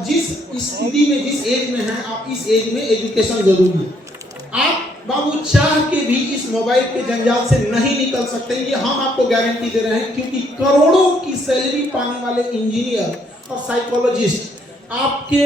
और जिस स्थिति में, जिस एज में हैं आप, इस एज में एजुकेशन जरूरी है। आप बाबू चाह के भी इस मोबाइल के जंजाल से नहीं निकल सकते, ये हम आपको गारंटी दे रहे हैं, क्योंकि करोड़ों की सैलरी पाने वाले इंजीनियर और साइकोलॉजिस्ट आपके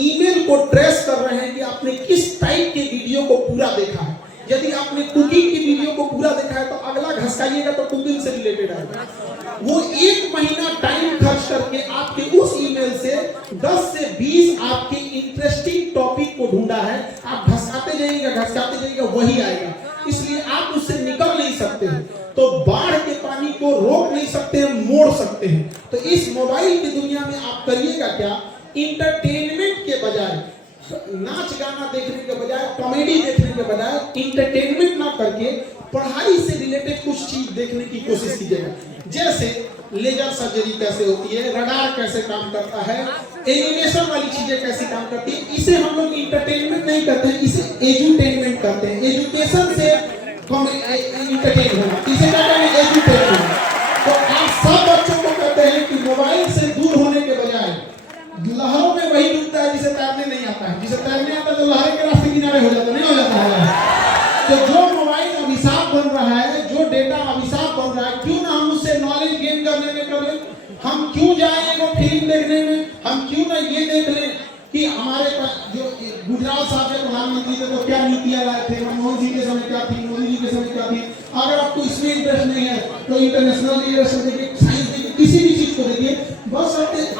ईमेल को ट्रेस कर रहे हैं कि आपने किस टाइप के वीडियो को पूरा देखा है। यदि आपने कुकिंग की वीडियो को पूरा देखा है तो अगला घसकाइएगा तो कुकिंग से रिलेटेड आएगा। वो 1 महीना टाइम खर्च करके आपके उस ईमेल से 10 से 20 आपके इंटरेस्टिंग टॉपिक को ढूंढा है, आप घसकाते जाइएगा वही आएगा। इसलिए आप उससे निकल नहीं सकते हैं। तो बाढ़ के पानी को रोक नहीं सकते हैं, मोड़ सकते हैं। तो इस मोबाइल की दुनिया में आप करिएगा क्या, इंटरटेनमेंट के बजाय, नाच गाना देखने के बजाय, कॉमेडी देखने के बजाय, इंटरटेनमेंट ना करके पढ़ाई से रिलेटेड कुछ चीज देखने की कोशिश कीजिएगा। जैसे लेजर सर्जरी कैसे होती है, रडार कैसे काम करता है, एनिमेशन वाली चीजें कैसे काम करती है। इसे हम लोग इंटरटेनमेंट नहीं करते हैं, इसे एजुटेनमेंट करते हैं। एजुकेशन से इंटरटेन होना, इसे कहते हैं एजुटेनमेंट। तो आप सब बच्चों को कहते हैं कि मोबाइल से दूर होने के बजाय लहरों में वही डूबता है जिसे तैरने नहीं आता है। जिसे तैरने आता है तो लहर के रास्ते किनारे हो जाता, नहीं हो जाता है। तो जो मोबाइल अभिशाप बन रहा है, जो डेटा अभिशाप बन रहा है, क्यों ना हम उससे नॉलेज गेन करने में कर लें। हम क्यों जाएं वो फिल्म देखने में, हम क्यों ना ये देख लें कि हमारे जो गुजरात साहब के प्रधानमंत्री थे तो क्या नीतियां लाए थे, मनमोहन सिंह के समय क्या थी, मोदी जी के समय क्या थी। अगर आपको इसमें इंटरेस्ट नहीं है तो इंटरनेशनल रिलेशन देखिए, साइंस देखिए, किसी भी चीज को देखिए, बस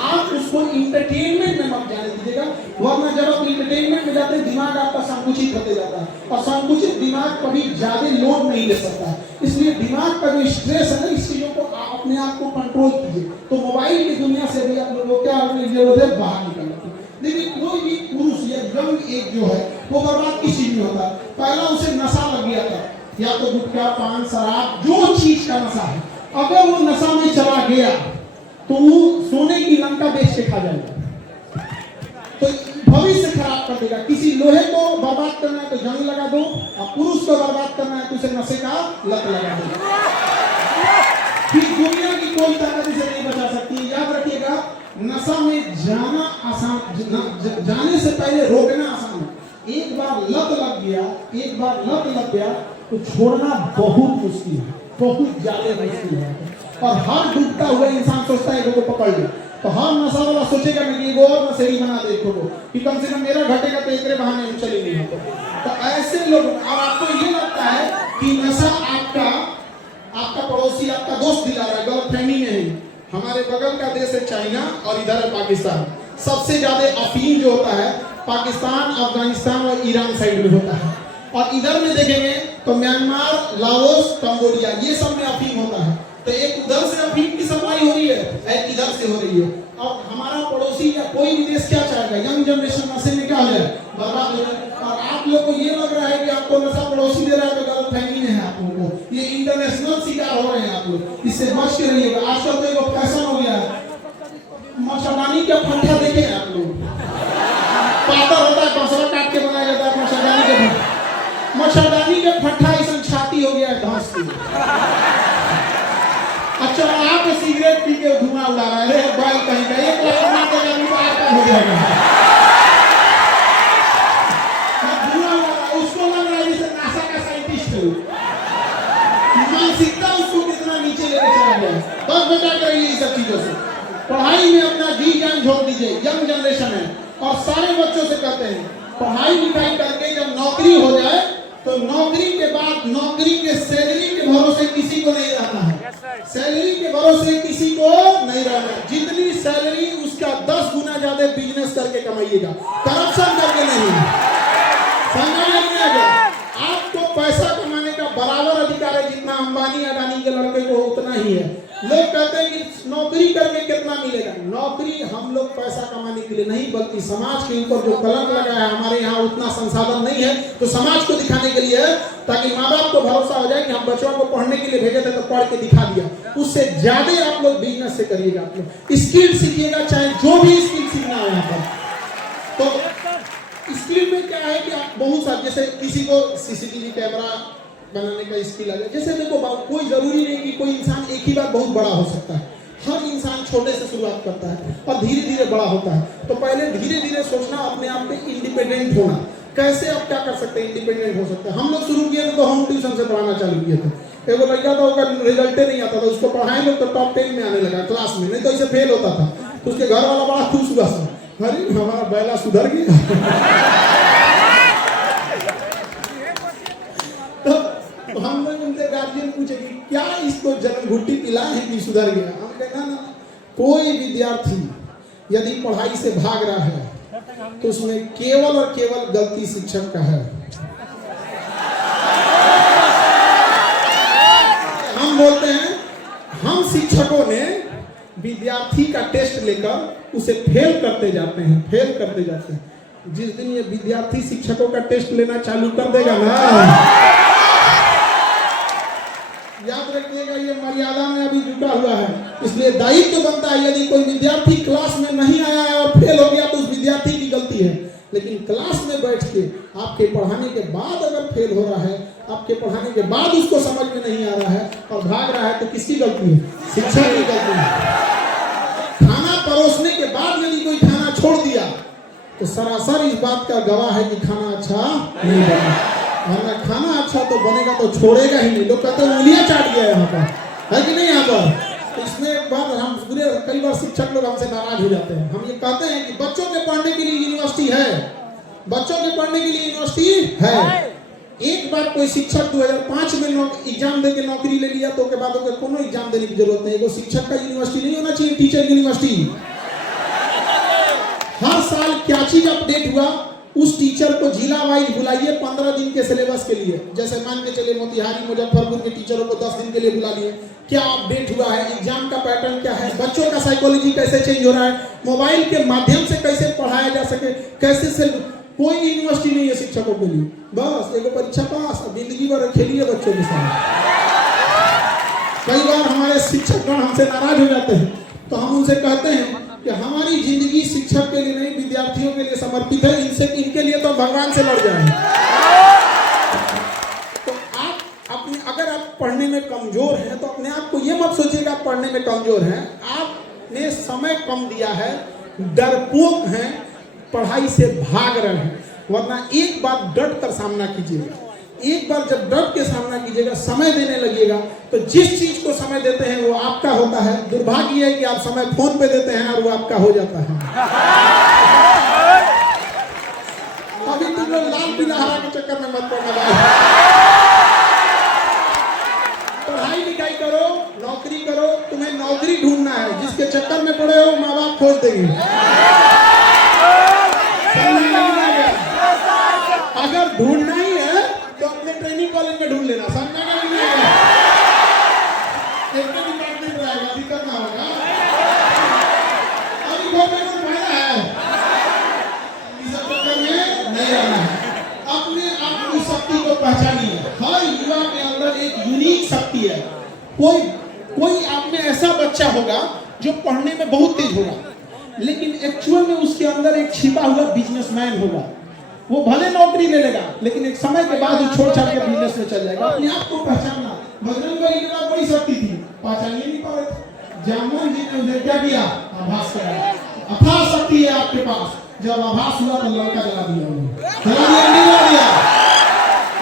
आप उसको इंटरटेनमेंट में मत जाने दीजिएगा। वरना जब आप इंटरटेनमेंट में जाते हैं दिमाग आपका संकुचित होते जाता है, और संकुचित दिमाग कभी ज्यादा लोड नहीं ले सकता। इसलिए दिमाग का जो स्ट्रेस है ना, इस चीजों को अपने आप को कंट्रोल कीजिए। तो मोबाइल की दुनिया से भी आप लोगों क्या जरूरत है, बाहर निकलने की। देखिए कोई भी पुरुष या यंग एज जो है वो बर्बाद किस चीज में होता है। पहला उसे नशा लग गया था, या तो गुटखा, पान, शराब, जो चीज का नशा है, अगर वो नशा में चला गया तो वो सोने की लंका बेच के खा जाएगा, तो भविष्य खराब कर देगा। किसी लोहे को बर्बाद करना है तो जंग लगा दो, और पुरुष को बर्बाद करना है तो उसे नशे का लत लगा दो। फिर दुनिया की कोई ताकत इसे नहीं बचा सकती। याद रखिएगा, नशा में जाना आसान, जाने से पहले रोकना आसान है। एक बार लत लग गया तो छोड़ना बहुत मुश्किल है, बहुत ज्यादा मुश्किल है। और हर डूबता हुआ इंसान सोचता है को पकड़ ले, तो हर नशा वाला सोचेगा नहीं वो और नशेड़ी बना दे को कि कम से कम मेरा घटेगा तो एक बहाने हम चले नहीं होता। तो ऐसे लोग, और आपको ये लगता है कि नशा आपका पड़ोसी, आपका दोस्त दिला रहा है, गलतफहमी में है। हमारे बगल का देश है चाइना और इधर है पाकिस्तान। सबसे ज्यादा अफीम जो होता है पाकिस्तान, अफगानिस्तान और ईरान साइड में होता है। और इधर में देखेंगे तो म्यांमार, लाओस, कंबोडिया, ये सब में अफीम होता है। तो एक उधर से अफीम की सप्लाई हो रही है, एक इधर से हो रही है। और हमारा पड़ोसी या कोई भी देश क्या चाहेगा, यंग जनरेशन नशे में क्या हो जाए, बर्बाद हो जाए। और आप लोग को ये लग रहा है कि आपको नशा पड़ोसी दे रहा है तो गलतफहमी में है आप लोगों को। ये इंटरनेशनल शिकार हो रहे हैं आप लोग, इससे बच के रहिएगा। आजकल तो एक फैशन हो गया है, मच्छरदानी का फंटा देखे आप लोग, पातर होता है, पसरा काट के बनाया जाता है मच्छरदानी के फंटा। मच्छरदानी के फंटा ऐसा छाती हो गया है घास की। अच्छा, आप सिगरेट पी के धुआं उड़ा रहा है, बाल कहीं का एक लाख का हो जाएगा। धुआं उड़ा रहा है, उसको लग रहा है जैसे नासा का साइंटिस्ट हो। मानसिकता उसको कितना नीचे लेके चला गया। बस बचा कर रहिए इस सब चीजों से। पढ़ाई में अपना जी जान झोंक दीजिए, यंग जनरेशन है। और सारे बच्चों से कहते हैं पढ़ाई लिखाई करके जब नौकरी हो जाए तो नौकरी के बाद नौकरी के सैलरी के भरोसे किसी को नहीं रहना है। सैलरी के भरोसे किसी को नहीं रहना। जितनी सैलरी उसका 10 गुना ज्यादा बिजनेस करके कमाइएगा, करप्शन करके नहीं। समझ नहीं आ गया? आपको पैसा कमाने का बराबर अधिकार है जितना अंबानी अडानी के लड़के को उतना ही है। लोग कहते हैं कि नौकरी करके कितना मिलेगा। नौकरी हम लोग पैसा कमाने के लिए नहीं, बल्कि समाज के ऊपर जो कलंक लगा है, हमारे यहाँ उतना संसाधन नहीं है तो समाज को दिखाने के लिए है, ताकि माँ बाप को भरोसा हो जाए कि हम बच्चों को पढ़ने के लिए भेजे थे तो पढ़ के दिखा दिया। उससे ज्यादा आप लोग बिजनेस से करिएगा, आप लोग स्किल सीखिएगा, चाहे जो भी स्किल सीखना है यहाँ पर। तो स्किल में क्या है कि आप बहुत सारे, जैसे किसी को सीसीटीवी कैमरा बनाने का स्किल आ गया। जैसे देखो कोई जरूरी नहीं कि कोई इंसान एक ही बार बहुत बड़ा हो सकता है। हर इंसान छोटे से शुरुआत करता है और धीरे धीरे बड़ा होता है। तो पहले धीरे धीरे सोचना, अपने आप पे इंडिपेंडेंट होना। कैसे आप क्या कर सकते हैं, इंडिपेंडेंट हो सकते हैं। हम लोग शुरू किए थे तो होम ट्यूशन से पढ़ाना चालू किए थे। एगो लड़का था, उसका रिजल्ट नहीं आता था, उसको पढ़ाए लोग तो टॉप 10 में आने लगा क्लास में, नहीं तो इसे फेल होता था। तो उसके घर वाला बड़ा खुश हुआ, अरे हमारा बैला सुधर गया। तो हम लोग उनसे गार्जियन पूछे कि क्या इसको जन्म घुट्टी पिलाए हैं कि सुधर गया। हम कहना ना, कोई विद्यार्थी यदि पढ़ाई से भाग रहा है तो उसमें केवल और केवल गलती शिक्षक का है। हम बोलते हैं, हम शिक्षकों ने विद्यार्थी का टेस्ट लेकर उसे फेल करते जाते हैं। जिस दिन ये विद्यार्थी शिक्षकों का टेस्ट लेना चालू कर देगा ना, याद रखिएगा ये मर्यादा में अभी जुटा हुआ है। इसलिए दायित्व बनता है, यदि कोई विद्यार्थी क्लास में नहीं आया है और फेल हो गया तो उस विद्यार्थी की गलती है। लेकिन क्लास में बैठ के आपके पढ़ाने के बाद अगर फेल हो रहा है, आपके पढ़ाने के बाद उसको समझ में नहीं आ रहा है और भाग रहा है, तो किसकी गलती है? शिक्षक की गलती है। खाना परोसने के बाद यदि कोई खाना छोड़ दिया तो सरासर इस बात का गवाह है कि खाना अच्छा नहीं बना। वरना खाना अच्छा तो बनेगा तो छोड़ेगा ही नहीं। लोग कहते हैं उंगलियां चाट गया यहाँ पर, है कि नहीं? यहाँ पर तो इसमें एक बार हम कई बार शिक्षक लोग हमसे नाराज हो जाते हैं। हम ये कहते हैं कि बच्चों के पढ़ने के लिए यूनिवर्सिटी है, बच्चों के पढ़ने के लिए यूनिवर्सिटी है। एक बार कोई शिक्षक 2005 में एग्जाम दे के नौकरी ले लिया तो के बाद कोनो एग्जाम देने की जरूरत नहीं। वो शिक्षक का यूनिवर्सिटी नहीं होना चाहिए, टीचर यूनिवर्सिटी। हर साल क्या चीज अपडेट हुआ, उस टीचर को जिला वाइज बुलाइए 15 दिन के सिलेबस के लिए। जैसे मान के चलिए मोतिहारी मुजफ्फरपुर के टीचरों को 10 दिन के लिए बुला लिए, क्या अपडेट हुआ है, एग्जाम का पैटर्न क्या है, बच्चों का साइकोलॉजी कैसे चेंज हो रहा है, मोबाइल के माध्यम से कैसे पढ़ाया जा सके, कैसे से। कोई यूनिवर्सिटी नहीं है शिक्षकों के लिए, बस एक परीक्षा पास, जिंदगी भर खेलिए बच्चों के साथ। कई बार हमारे शिक्षक गण हमसे नाराज हो जाते हैं तो हम उनसे कहते हैं कि हमारी जिंदगी शिक्षक के लिए नहीं, विद्यार्थियों के लिए समर्पित है। इनके लिए तो भगवान से लड़ जाए। तो आप अपने, अगर आप पढ़ने में कमजोर हैं तो अपने आप को ये मत सोचिएगा आप पढ़ने में कमजोर हैं। आपने समय कम दिया है, डरपोक हैं, पढ़ाई से भाग रहे हैं। वरना एक बार डट कर सामना कीजिएगा। एक बार जब डट के सामना कीजिएगा, समय देने लगिएगा, तो जिस चीज को समय देते हैं वो आपका होता है। दुर्भाग्य है कि आप समय फोन पे देते हैं और वो आपका हो जाता है। अभी तुम लोग लाल पीला हरा के चक्कर में मत पड़ना भाई। पढ़ाई लिखाई करो, नौकरी करो। तुम्हें नौकरी ढूंढना है, जिसके चक्कर में पड़े हो माँ बाप खोज देंगे। अगर ढूंढना ही है तो अपने ट्रेनिंग कॉलेज में ढूंढ लेना, समझा नहीं आएगा, डिपार्टमेंट रहेगा, दिक्कत ना होगा। अभी गवर्नमेंट को फायदा है, इस चक्कर में नहीं रहना है। अपने आप की शक्ति को पहचानिए। हर युवा के अंदर एक यूनिक शक्ति है। कोई आप में ऐसा बच्चा होगा जो पढ़ने में बहुत तेज होगा, लेकिन एक्चुअल में उसके अंदर एक छिपा हुआ बिजनेसमैन होगा। वो भले नौकरी ले लेगा लेकिन एक समय के बाद वो छोड़ छाड़ के बिजनेस में चल जाएगा। अपने आप को पहचानना। बजरंगबली के पास बड़ी शक्ति थी, पहचानिए नहीं पा रहे थे। जामुन जी ने उन्हें क्या किया? आभास कराया। अथाह शक्ति है आपके पास। जब आभास हुआ तो लड़का जला दिया उन्हें, जला दिया।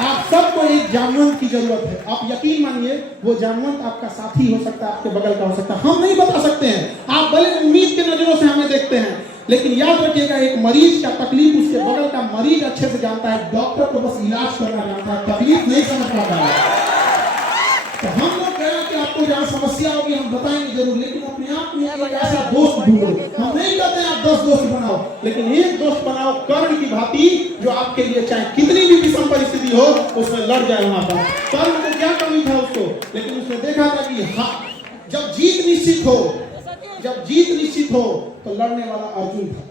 आप सबको एक जामुन की जरूरत है। आप यकीन मानिए वो जामुन आपका साथी हो सकता है, आपके बगल का हो सकता है, हम नहीं बता सकते हैं। आप भले उम्मीद के नजरों से हमें देखते हैं, लेकिन याद रखिएगा एक मरीज का तकलीफ उसके बगल का मरीज अच्छे से जानता है। डॉक्टर तो बस इलाज करना जानता है, तकलीफ नहीं समझ पाता है। तो हम लोग कह रहे हैं कि आपको जहाँ समस्या होगी हम बताएंगे जरूर, लेकिन अपने आप में एक ऐसा दोस्त ढूंढो। हम नहीं कहते हैं आप 10 दोस्त बनाओ, लेकिन एक दोस्त बनाओ कर्ण की भांति, जो आपके लिए चाहे कितनी भी विषम परिस्थिति हो उसमें लड़ जाए। वहां पर कर्ण को क्या कमी था उसको, लेकिन उसने देखा था कि हाँ, जब जीत निश्चित हो तो लड़ने वाला अर्जुन था।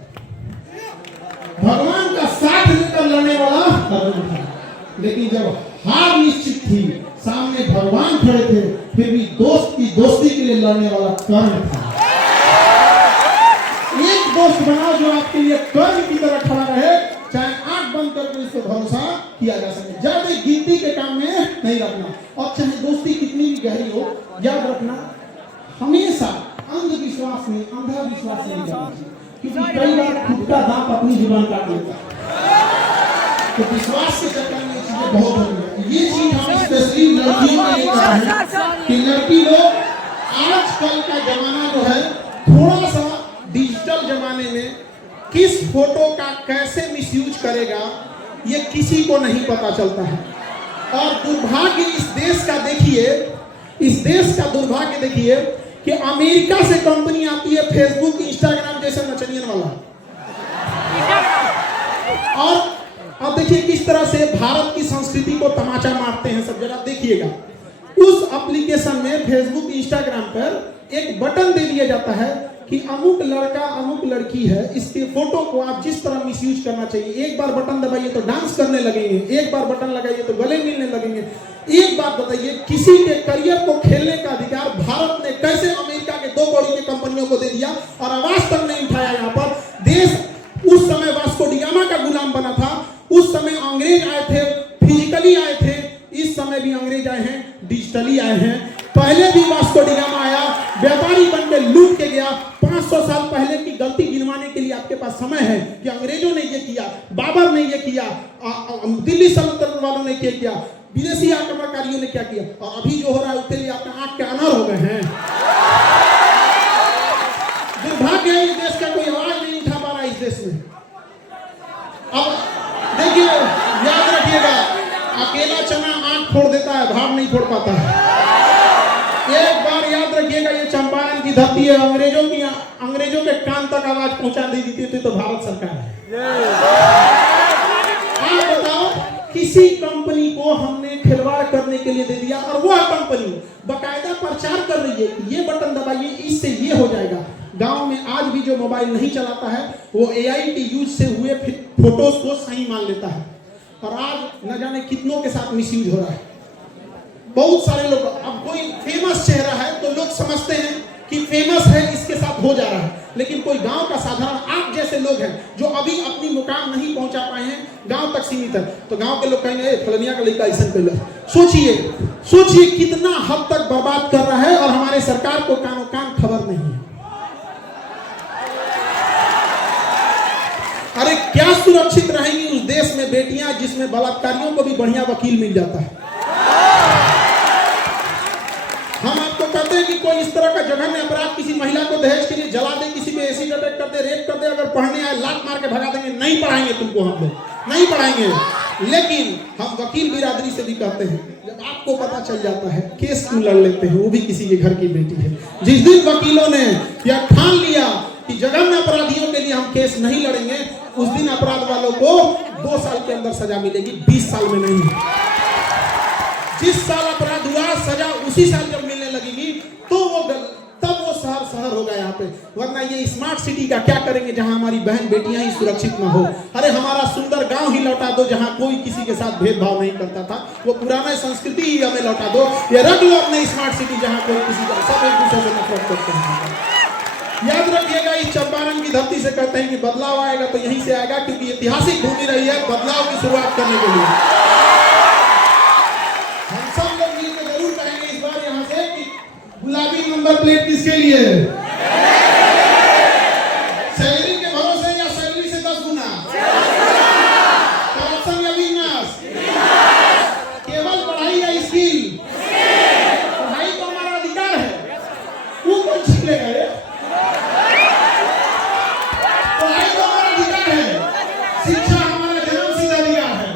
भगवान का साथ लेकर लड़ने वाला अर्जुन था। लेकिन जब हार निश्चित थी, सामने भगवान खड़े थे, फिर भी दोस्त की दोस्ती के लिए लड़ने वाला कर्ण था। एक दोस्त बनाओ जो आपके लिए कर्ण की तरह खड़ा रहे, चाहे आंख बंद करके इसको भरोसा किया जा सके। ज्यादा गिनती के काम में नहीं रखना, और चाहे दोस्ती कितनी भी गहरी हो, याद रखना हमेशा अंधविश्वास में, अंधविश्वास नहीं करना चाहिए, क्योंकि कई बार खुद का दांत अपनी जुबान काट लेता है। तो विश्वास के चक्कर में ये चीजें बहुत होती है। ये चीज हम स्पेशली लड़कियों के लिए कर रहे हैं कि लड़की लोग, आजकल का जमाना जो है थोड़ा सा डिजिटल जमाने में किस फोटो का कैसे मिसयूज करेगा ये किसी को नहीं पता चलता है। और दुर्भाग्य इस देश का देखिए, इस देश का दुर्भाग्य देखिए कि अमेरिका से कंपनी आती है फेसबुक, इंस्टाग्राम जैसे नचनियन वाला, और अब देखिए किस तरह से भारत की संस्कृति को तमाचा मारते हैं सब। जरा देखिएगा, उस एप्लीकेशन में फेसबुक, इंस्टाग्राम पर एक बटन दे दिया जाता है कि अमुक लड़का, अमुक लड़की है, इसके फोटो को आप जिस तरह मिसयूज करना चाहिए। एक बार बटन दबाइए तो डांस करने लगेंगे, एक बार बटन लगाइए तो गले मिलने लगेंगे। एक बात बताइए, किसी के करियर को खेलने का अधिकार भारत ने कैसे अमेरिका के 2 बड़ी के कंपनियों को दे दिया और आवाज तक नहीं उठाया। यहाँ पर देश उस समय वास्को डिगामा का गुलाम बना था, उस समय अंग्रेज आए थे, फिजिकली आए थे, इस समय भी अंग्रेज आए हैं, डिजिटली आए हैं। पहले भी वास्को डिगामा आया, व्यापारी बन के लूट के गया। 500 साल पहले की गलती गिनवाने के लिए आपके पास समय है कि अंग्रेजों ने ये किया, बाबर ने ये किया, दिल्ली सल्तनत वालों ने क्या किया, विदेशी आक्रमणकारियों ने क्या किया, और अभी जो हो रहा है उसके लिए आपके आंख के अनार हो गए हैं। दुर्भाग्य है इस देश का कोई आवाज नहीं उठा पा रहा इस देश में। अब देखिए, याद रखिएगा, अकेला चना आंख फोड़ देता है, भाव नहीं फोड़ पाता है। एक बार याद रखिएगा, ये चंपारण की धरती है, अंग्रेजों के कान तक आवाज पहुंचा दी थी तो भारत सरकार है। आप बताओ, किसी कंपनी को हमने खिलवाड़ करने के लिए दे दिया और वह कंपनी बकायदा प्रचार कर रही है, ये बटन दबाइए इससे ये हो जाएगा। गांव में आज भी जो मोबाइल नहीं चलाता है वो एआई के यूज से हुए फोटोज को सही मान लेता है, और आज न जाने कितनों के साथ मिसयूज हो रहा है। बहुत सारे लोग, अब कोई फेमस चेहरा है तो लोग समझते हैं कि फेमस है इसके साथ हो जा रहा है, लेकिन कोई गांव का साधारण आप जैसे लोग हैं जो अभी अपनी मुकाम नहीं पहुंचा पाए हैं, गांव तक सीमित है, तो गांव के लोग कहेंगे फलनिया का लड़का ऐसा कर। सोचिए कितना हद तक बर्बाद कर रहा है, और हमारे सरकार को कानो कान खबर नहीं है। अरे क्या सुरक्षित रहेंगी उस देश में बेटियां जिसमें बलात्कारियों को भी बढ़िया वकील मिल जाता है। हम आपको कहते हैं कि कोई इस तरह का जघन्य अपराध किसी महिला को दहेज के लिए जला दे, किसी पे एसिड अटैक कर दे, रेप कर दे, अगर पढ़ने आए लात मार के भगा देंगे, नहीं पढ़ाएंगे तुमको, हम लोग नहीं पढ़ाएंगे। लेकिन हम वकील बिरादरी से भी कहते हैं, जब आपको पता चल जाता है केस क्यों लड़ लेते हैं, वो भी किसी के घर की बेटी है। जिस दिन वकीलों ने यह ठान लिया कि जघन्य अपराधियों के लिए हम केस नहीं लड़ेंगे, उस दिन अपराध वालों को 2 साल के अंदर सजा मिलेगी, 20 साल में नहीं। जिस साल अपराध हुआ सजा उसी साल जब मिलने लगेगी तो तब वो शहर होगा यहाँ पे। वरना ये स्मार्ट सिटी का क्या करेंगे जहाँ हमारी बहन बेटियां ही सुरक्षित ना हो। अरे हमारा सुंदर गांव ही लौटा दो जहाँ कोई किसी के साथ भेदभाव नहीं करता था, वो पुराना संस्कृति ही हमें लौटा दो। ये रख लो अपने स्मार्ट सिटी जहाँ कोई किसी का सब एक दूसरे से नफरत करते हैं। याद रखिएगा, इस चंपारण की धरती से कहते हैं कि बदलाव आएगा तो यहीं से आएगा, क्योंकि ऐतिहासिक भूमि रही है बदलाव की शुरुआत करने के लिए। हम सब लोग मिलकर जरूर कहेंगे इस बार यहाँ से कि गुलाबी नंबर प्लेट किसके लिए है? सैलरी के भरोसे या सैलरी से 10 गुना? करप्शन या बिजनेस? केवल पढ़ाई या स्किल? पढ़ाई तो हमारा अधिकार है, वो कौन छीन लेगा रे? पढ़ाई तो हमारा अधिकार है, शिक्षा हमारा जन्मसिद्ध अधिकार है।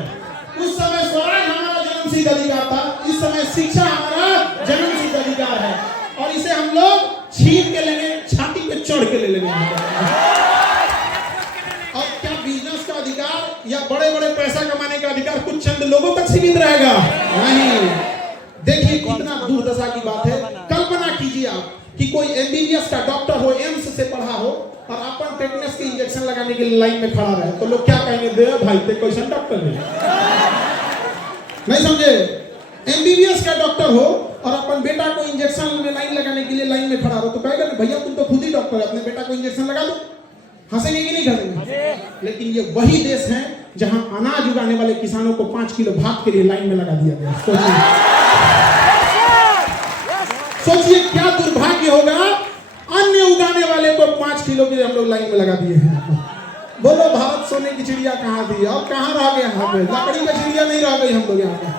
उस समय स्वराज हमारा जन्मसिद्ध अधिकार था, इस समय शिक्षा हमारा जन्मसिद्ध अधिकार है, और इसे हम लोग छीन के लेंगे, छाती पे चढ़ के ले लेंगे। और क्या बिजनेस का अधिकार या बड़े बड़े पैसा कमाने का अधिकार कुछ चंद लोगों तक सीमित रहेगा? नहीं। देखिए कितना दुर्दशा की बात है। कल्पना कीजिए आप कि कोई एमबीबीएस का डॉक्टर हो, एम्स से पढ़ा हो, और अपन टेटनस के इंजेक्शन लगाने के लिए लाइन में खड़ा रहे, तो लोग क्या कहेंगे? दे भाई ते कोई डॉक्टर नहीं समझे? एमबीबीएस का डॉक्टर हो और अपन बेटा को इंजेक्शन में लाइन लगाने के लिए लाइन में खड़ा हो, तो कहेगा भैया तुम तो खुद ही डॉक्टर है, अपने बेटा को इंजेक्शन लगा दो। हंसेंगे कि नहीं हंसेंगे? लेकिन ये वही देश है जहां अनाज उगाने वाले किसानों को 5 किलो भात के लिए लाइन में लगा दिया गया। सोचिए क्या दुर्भाग्य होगा अन्य वाले को 5 किलो की हम लोग लाइन में लगा दिए हैं। बोलो भारत सोने की चिड़िया कहाँ थी और कहाँ रह गए? यहाँ पे लकड़ी का चिड़िया नहीं रह गई हम लोग यहाँ पे।